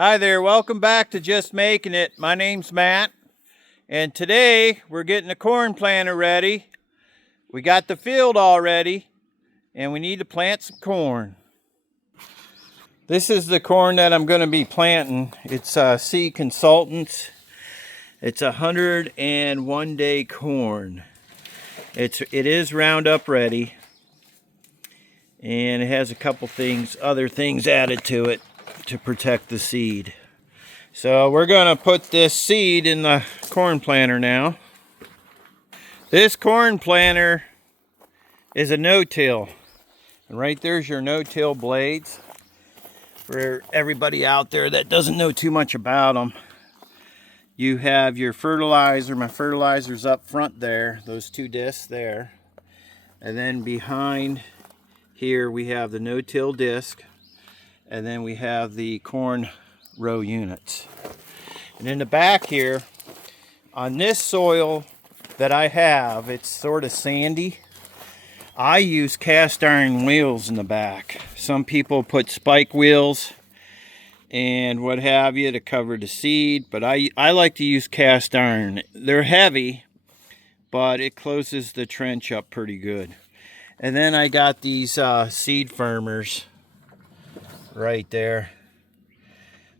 Hi there, welcome back to Just Making It. My name's Matt, and today we're getting the corn planter ready. We got the field all ready, and we need to plant some corn. This is the corn that I'm going to be planting. It's Seed Consultants. It's 101 day corn. It is Roundup ready, and it has a couple other things added to it to protect the seed. So we're going to put this seed in the corn planter now. This corn planter is a no-till. And right there's your no-till blades. For everybody out there that doesn't know too much about them, you have your fertilizer. My fertilizer's up front there, those two discs there. And then behind here we have the no-till disc. And then we have the corn row units. And in the back here, on this soil that I have, it's sort of sandy. I use cast iron wheels in the back. Some people put spike wheels and what have you to cover the seed, but I like to use cast iron. They're heavy, but it closes the trench up pretty good. And then I got these seed firmers right there.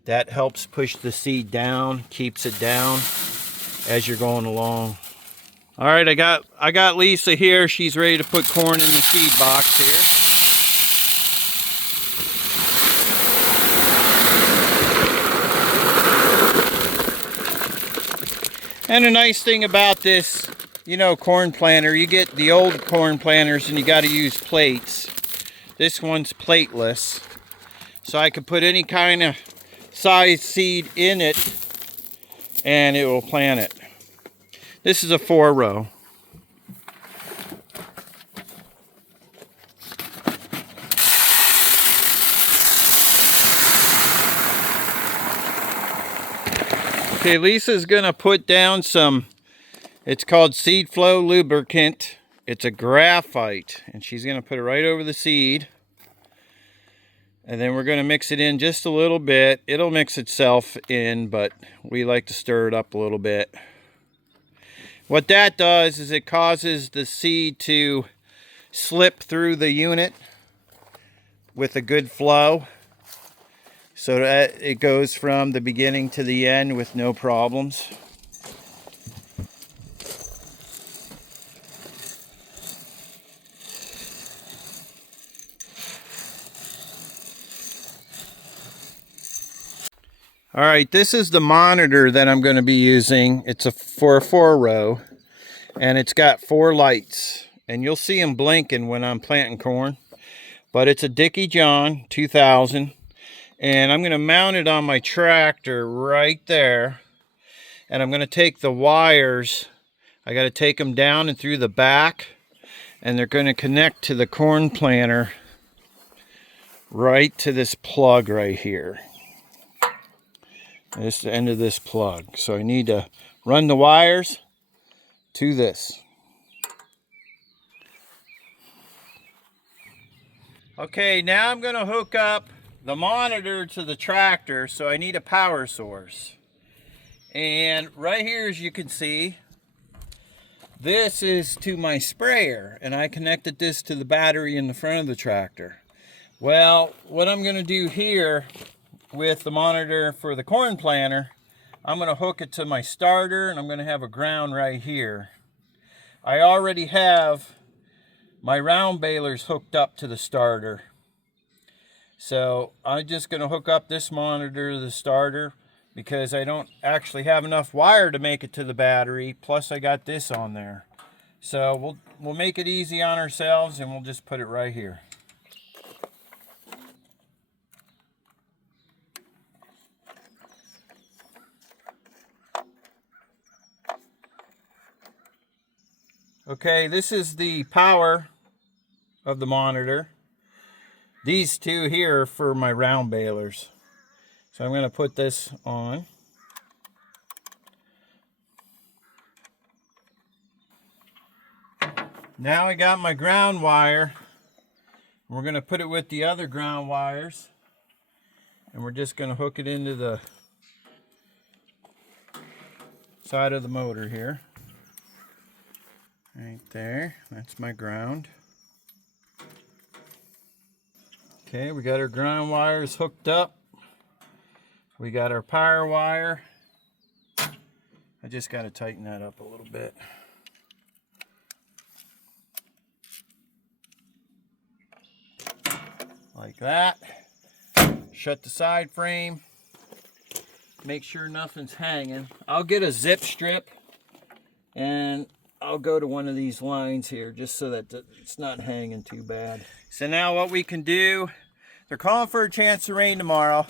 That helps push the seed down, keeps it down as you're going along. All right, I got Lisa here. She's ready to put corn in the seed box here. And the nice thing about this, corn planter, you get the old corn planters and you got to use plates. This one's plateless. So I could put any kind of size seed in it and it will plant it. This is a 4-row. Okay, Lisa's gonna put down some, it's called seed flow lubricant. It's a graphite, and she's gonna put it right over the seed. And then we're going to mix it in just a little bit. It'll mix itself in, but we like to stir it up a little bit. What that does is it causes the seed to slip through the unit with a good flow, so that it goes from the beginning to the end with no problems. All right, this is the monitor that I'm going to be using. It's for a 4-row, and it's got 4 lights, and you'll see them blinking when I'm planting corn. But it's a Dickie John 2000, and I'm going to mount it on my tractor right there. And I'm going to take the wires. I got to take them down and through the back, and they're going to connect to the corn planter right to this plug right here. This is the end of this plug. So I need to run the wires to this. Okay, now I'm going to hook up the monitor to the tractor, so I need a power source. And right here, as you can see, this is to my sprayer, and I connected this to the battery in the front of the tractor. Well, what I'm going to do here with the monitor for the corn planter, I'm going to hook it to my starter, and I'm going to have a ground right here. I already have my round balers hooked up to the starter, so I'm just going to hook up this monitor to the starter because I don't actually have enough wire to make it to the battery, plus I got this on there. So we'll make it easy on ourselves, and we'll just put it right here. Okay, this is the power of the monitor. These two here are for my round balers. So I'm going to put this on. Now I got my ground wire. We're going to put it with the other ground wires. And we're just going to hook it into the side of the motor here. Right there. That's my ground. Okay, we got our ground wires hooked up. We got our power wire. I just got to tighten that up a little bit. Like that. Shut the side frame. Make sure nothing's hanging. I'll get a zip strip and I'll go to one of these lines here just so that it's not hanging too bad. So now what we can do, they're calling for a chance of rain tomorrow,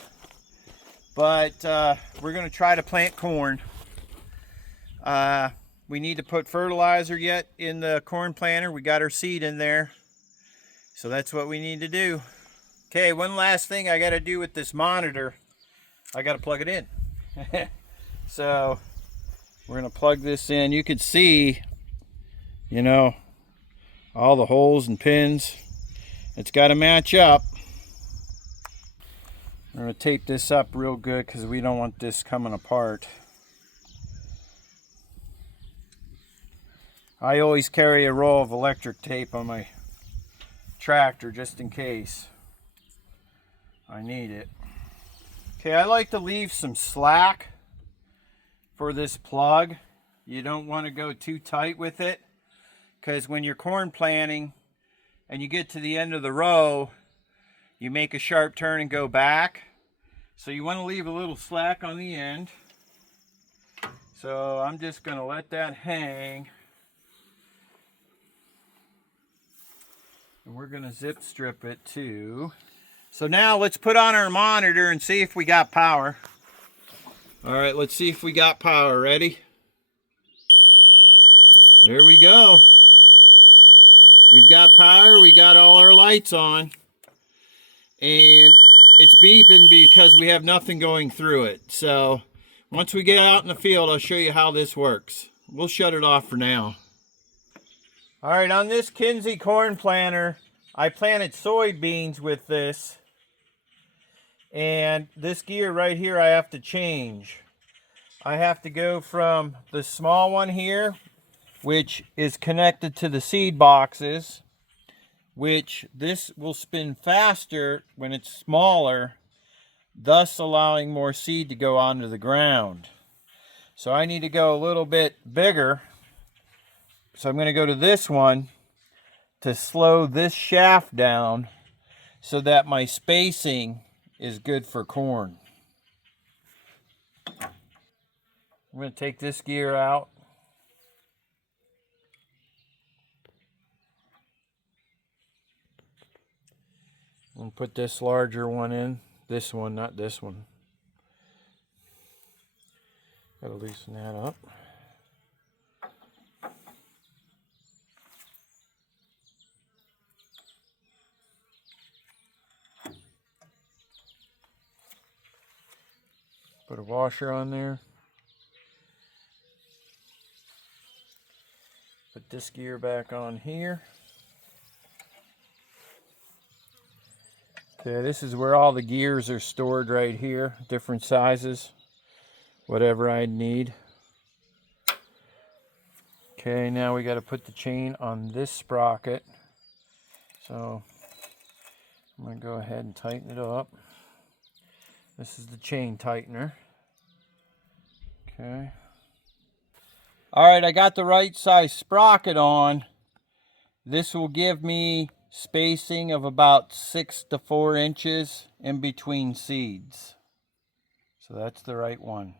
but we're going to try to plant corn. We need to put fertilizer yet in the corn planter. We got our seed in there, so that's what we need to do. Okay, one last thing I got to do with this monitor. I got to plug it in. So we're going to plug this in. You can see, you know, all the holes and pins. It's got to match up. We're going to tape this up real good because we don't want this coming apart. I always carry a roll of electric tape on my tractor just in case I need it. Okay, I like to leave some slack for this plug. You don't want to go too tight with it, because when you're corn planting and you get to the end of the row, you make a sharp turn and go back. So you want to leave a little slack on the end. So I'm just going to let that hang. And we're going to zip strip it too. So now let's put on our monitor and see if we got power. All right, let's see if we got power. Ready? There we go. We've got power. We got all our lights on. And it's beeping because we have nothing going through it. So once we get out in the field, I'll show you how this works. We'll shut it off for now. All right, on this Kinsey corn planter, I planted soybeans with this. And this gear right here I have to change. I have to go from the small one here, which is connected to the seed boxes, which this will spin faster when it's smaller, thus allowing more seed to go onto the ground. So I need to go a little bit bigger. So I'm going to go to this one to slow this shaft down so that my spacing is good for corn. I'm going to take this gear out. And put this larger one in. This one, not this one. Got to loosen that up. Put a washer on there. Put this gear back on here. Okay, this is where all the gears are stored right here. Different sizes, whatever I need. Okay, now we got to put the chain on this sprocket. So I'm going to go ahead and tighten it up. This is the chain tightener. Okay. All right, I got the right size sprocket on. This will give me spacing of about 6 to 4 inches in between seeds. So that's the right one.